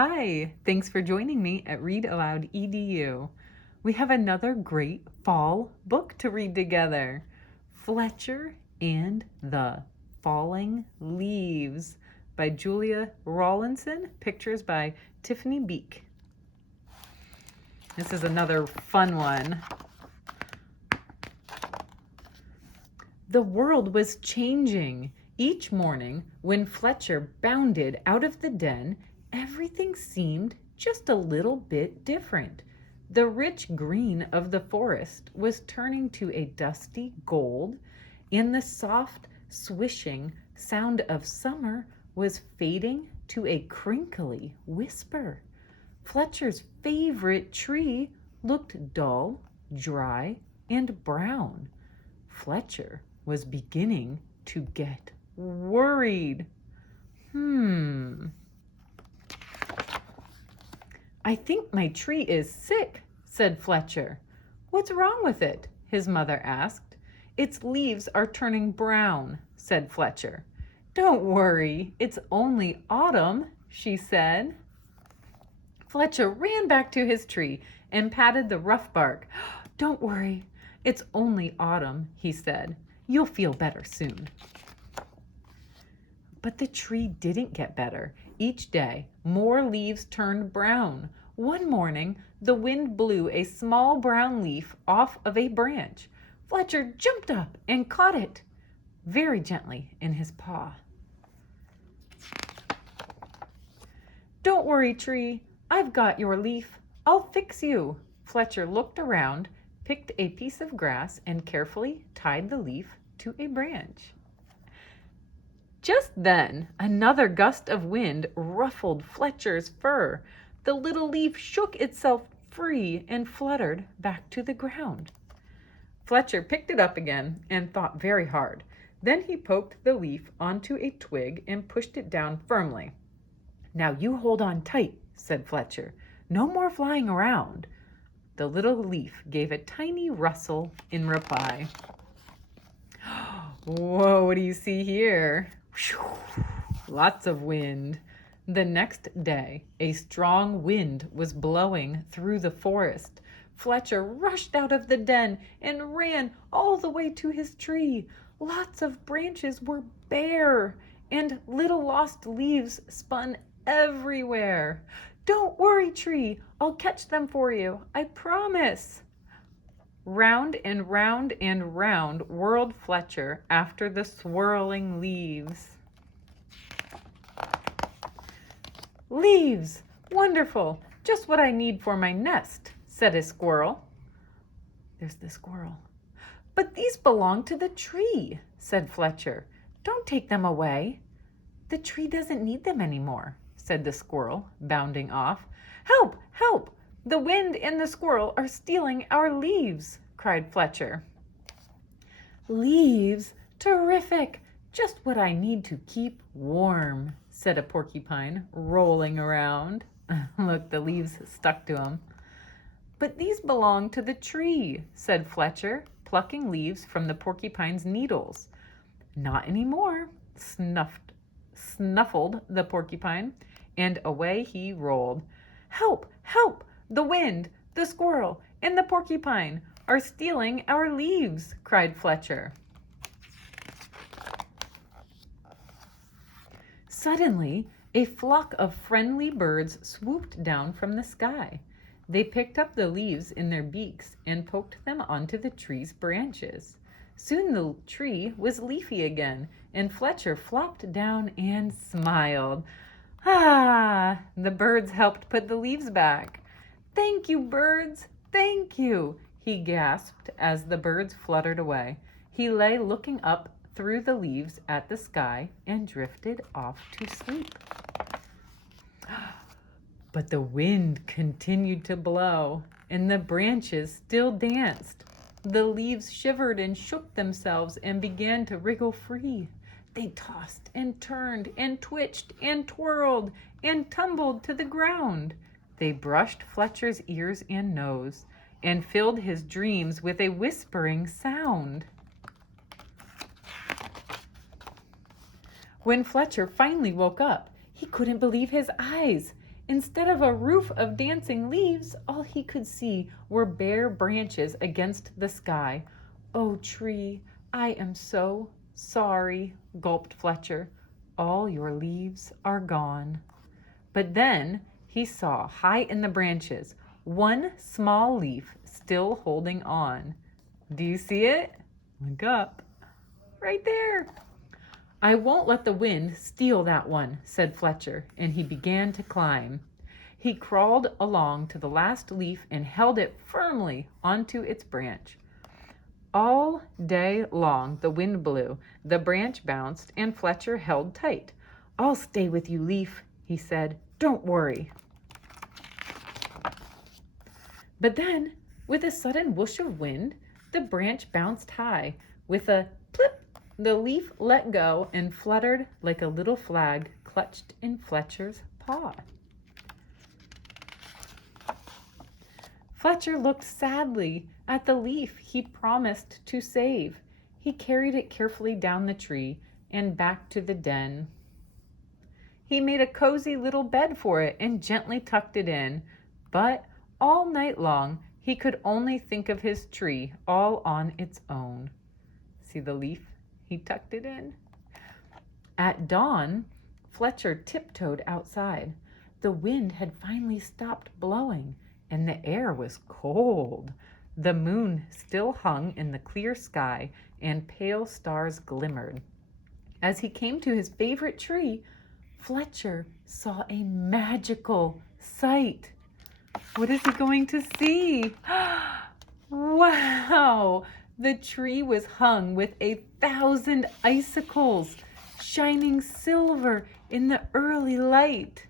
Hi, thanks for joining me at Read Aloud EDU. We have another great fall book to read together. Fletcher and the Falling Leaves by Julia Rawlinson, pictures by Tiffany Beek. This is another fun one. The world was changing. Each morning, when Fletcher bounded out of the den, everything seemed just a little bit different. The rich green of the forest was turning to a dusty gold, and the soft, swishing sound of summer was fading to a crinkly whisper. Fletcher's favorite tree looked dull, dry, and brown. Fletcher was beginning to get worried. I think my tree is sick, said Fletcher. What's wrong with it? His mother asked. Its leaves are turning brown, said Fletcher. Don't worry, it's only autumn, she said. Fletcher ran back to his tree and patted the rough bark. Don't worry, it's only autumn, he said. You'll feel better soon. But the tree didn't get better. Each day, more leaves turned brown. One morning, the wind blew a small brown leaf off of a branch. Fletcher jumped up and caught it very gently in his paw. Don't worry, tree. I've got your leaf. I'll fix you. Fletcher looked around, picked a piece of grass, and carefully tied the leaf to a branch. Just then, another gust of wind ruffled Fletcher's fur. The little leaf shook itself free and fluttered back to the ground. Fletcher picked it up again and thought very hard. Then he poked the leaf onto a twig and pushed it down firmly. Now you hold on tight, said Fletcher. No more flying around. The little leaf gave a tiny rustle in reply. Whoa, what do you see here? Lots of wind. The next day, a strong wind was blowing through the forest. Fletcher rushed out of the den and ran all the way to his tree. Lots of branches were bare, and little lost leaves spun everywhere. Don't worry, tree. I'll catch them for you. I promise. Round and round and round whirled Fletcher after the swirling leaves. Leaves! Wonderful! Just what I need for my nest, said a squirrel. There's the squirrel. But these belong to the tree, said Fletcher. Don't take them away. The tree doesn't need them anymore, said the squirrel, bounding off. Help! Help! The wind and the squirrel are stealing our leaves, cried Fletcher. Leaves? Terrific! Just what I need to keep warm, said a porcupine, rolling around. Look, the leaves stuck to him. But these belong to the tree, said Fletcher, plucking leaves from the porcupine's needles. Not anymore, snuffled the porcupine, and away he rolled. Help! Help! The wind, the squirrel, and the porcupine are stealing our leaves, cried Fletcher. Suddenly, a flock of friendly birds swooped down from the sky. They picked up the leaves in their beaks and poked them onto the tree's branches. Soon the tree was leafy again, and Fletcher flopped down and smiled. Ah! The birds helped put the leaves back. Thank you, birds! Thank you! He gasped as the birds fluttered away. He lay looking up through the leaves at the sky and drifted off to sleep. But the wind continued to blow, and the branches still danced. The leaves shivered and shook themselves and began to wriggle free. They tossed and turned and twitched and twirled and tumbled to the ground. They brushed Fletcher's ears and nose and filled his dreams with a whispering sound. When Fletcher finally woke up, he couldn't believe his eyes. Instead of a roof of dancing leaves, all he could see were bare branches against the sky. "Oh, tree, I am so sorry," gulped Fletcher. "All your leaves are gone." But then he saw, high in the branches, one small leaf still holding on. Do you see it? Look up. Right there. "I won't let the wind steal that one," said Fletcher, and he began to climb. He crawled along to the last leaf and held it firmly onto its branch. All day long the wind blew, the branch bounced, and Fletcher held tight. "I'll stay with you, leaf," he said. "Don't worry." But then, with a sudden whoosh of wind, the branch bounced high. With a plip, the leaf let go and fluttered like a little flag clutched in Fletcher's paw. Fletcher looked sadly at the leaf he promised to save. He carried it carefully down the tree and back to the den. He made a cozy little bed for it and gently tucked it in. But all night long, he could only think of his tree all on its own. See the leaf? He tucked it in. At dawn, Fletcher tiptoed outside. The wind had finally stopped blowing, and the air was cold. The moon still hung in the clear sky, and pale stars glimmered. As he came to his favorite tree, Fletcher saw a magical sight. What is he going to see? Wow! The tree was hung with 1,000 icicles, shining silver in the early light.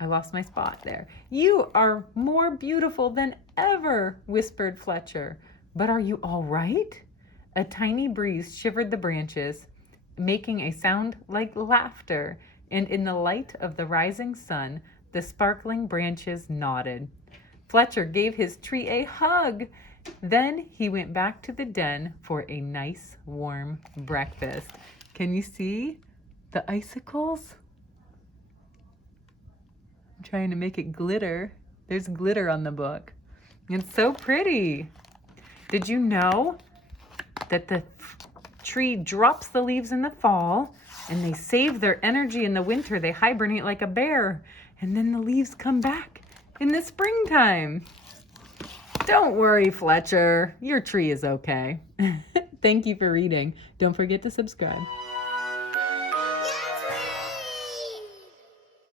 I lost my spot there. "You are more beautiful than ever," whispered Fletcher. "But are you all right?" A tiny breeze shivered the branches, making a sound like laughter, and in the light of the rising sun, the sparkling branches nodded. Fletcher gave his tree a hug. Then he went back to the den for a nice warm breakfast. Can you see the icicles? I'm trying to make it glitter. There's glitter on the book. It's so pretty. Did you know that the tree drops the leaves in the fall and they save their energy in the winter? They hibernate like a bear, and then the leaves come back in the springtime. Don't worry, Fletcher. Your tree is okay. Thank you for reading. Don't forget to subscribe.